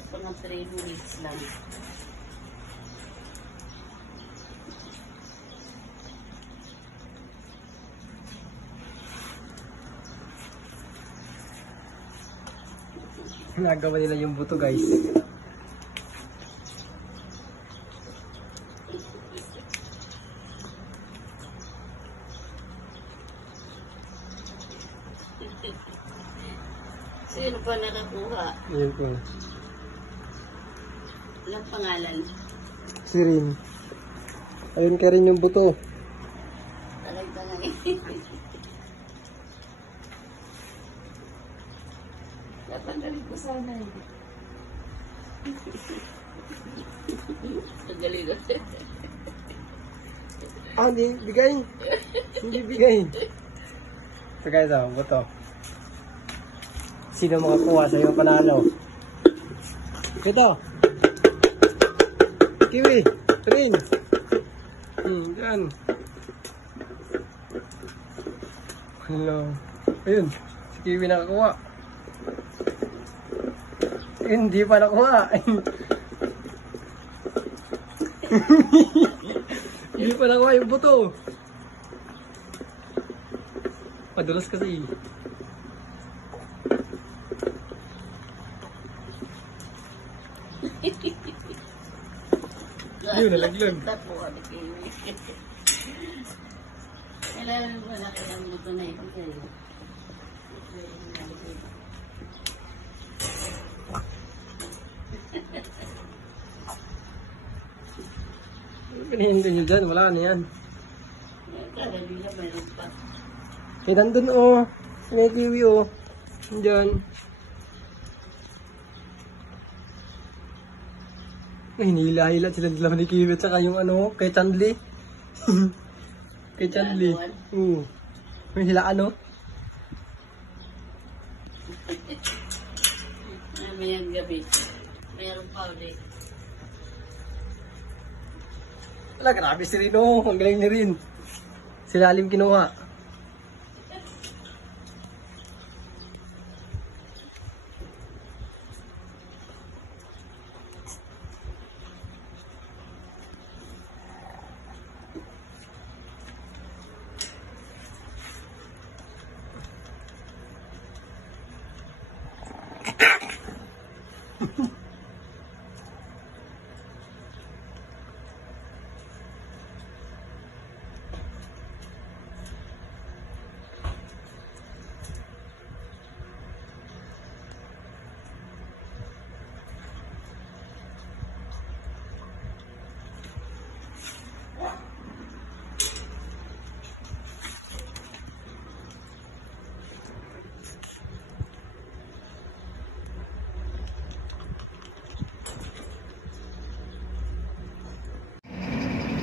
Kahit mga 3 minutes lang. Nagawa nila yung buto, guys. Sino pa nakakuha? Ayun po. Anong pangalan? Si Rin. Ayun ka rin yung buto. Talaga nga eh. Napagaling ko sana eh. Nagaling ko. Hindi bigay. Hindi bigay. So guys, buto. Sino makakuha sa iyo panalo? Ito. Kiwi. Rin. Diyan. Hello. Ayun. Si Kiwi nakakuha. Hindi pa nakuha. Hindi pa nakuha yung buto. Padulas kasi. Yun, nalaglag. Kailangan mo na kailangan mo ito na ito sa'yo. Pinihinto nyo dyan, wala na yan. Kadali na mayroon pa. Eh, nandun oh. May kiwi oh. Diyan. Ay, hinila-hila sila dalawa ni Kiwi at saka yung ano, kay Chandli. Kay Chandli. Oo. May hila ano? Mamayang gabi. Mayroon pa ulit. Wala, grabe si Rino. Ang galing ni Rin. Sila Alim kinuha.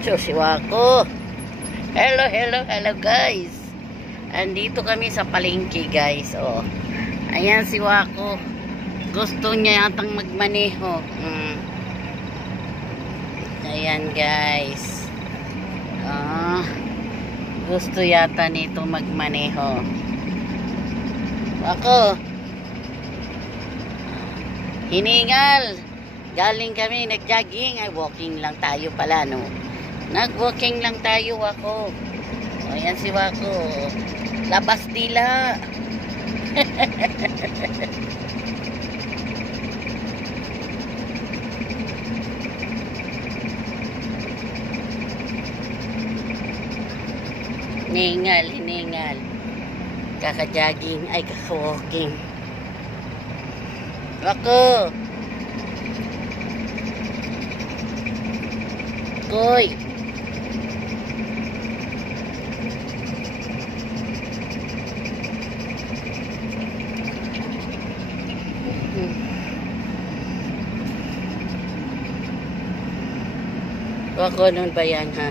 So, si Wako. Hello guys. Andito kami sa palengke guys. Oh. Ayan si Wako. Gusto niya yatang magmaneho. Ayan guys. Gusto yata nito magmaneho. Wako. Hiningal. Galing kami nag-jogging. Ay, walking lang tayo pala, no? Nag-walking lang tayo, Wako. O, ayan si Wako. Labas dila. Hiningal. Kaka-jogging. Ay, kaka-walking. Wako. Koy. Wako nun ba yan, ha?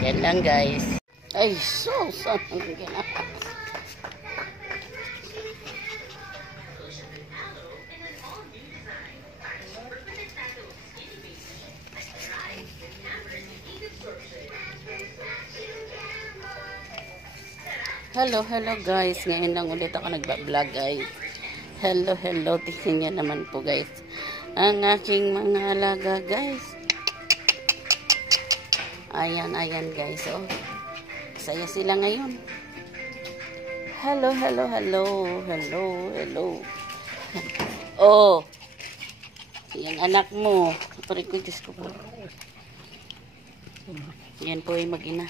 Yan lang, guys. Ay, saan ang ginagawa? Hello guys. Ngayon lang ulit ako nagba-vlog guys. Hello. Tingnan niyo naman po guys. Ang aking mga alaga guys. Ayan guys. Oh. Saya sila ngayon. Hello. Oh. Yung anak mo. Pari ko, Diyos ko po. Yan po ay mag-ina.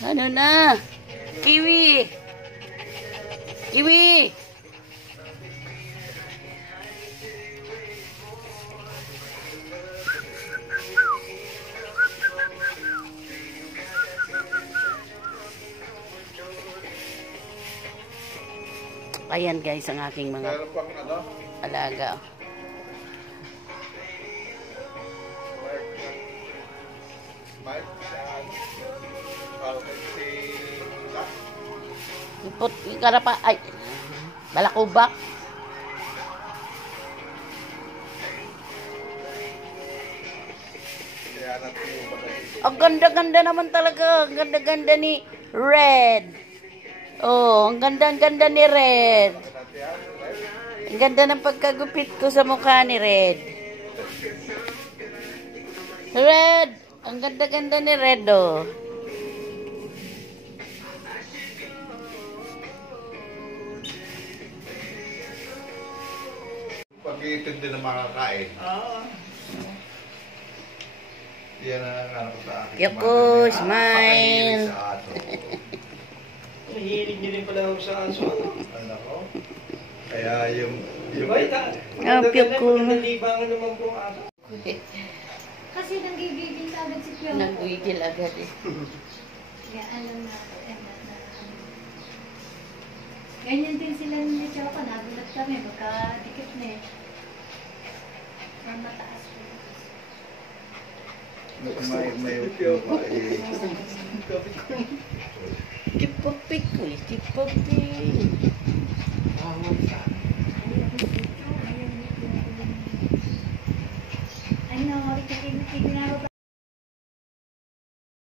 Ano na? Kiwi! Ayan guys ang aking mga alaga. Ipot, ikarapa, ay, balakubak. Ang ganda-ganda naman talaga. Ang ganda-ganda ni Red. Oh, ang ganda ni Red. Ang ganda ng pagkagupit ko sa mukha ni Red. Red! Ang ganda-ganda ni Red, oh. Pag-iitindi ng makakain. Yan ang ano ko sa akin. Kyoko, smile. Nahihilig niyo rin pala ako sa aso. Ano ko? Kaya yung... Kyoko. Nalibangan naman po ang aso. Kasi nanggigigil agad si Kyoko. Nagwigil agad eh. Kaya alam na ako. Ganyan din sila ni Kyoko. Nagulat kami. Magkadikit na eh. Ang mataas ko. May Kipapik ko eh. Kipapik. Ay, no. Ginagawa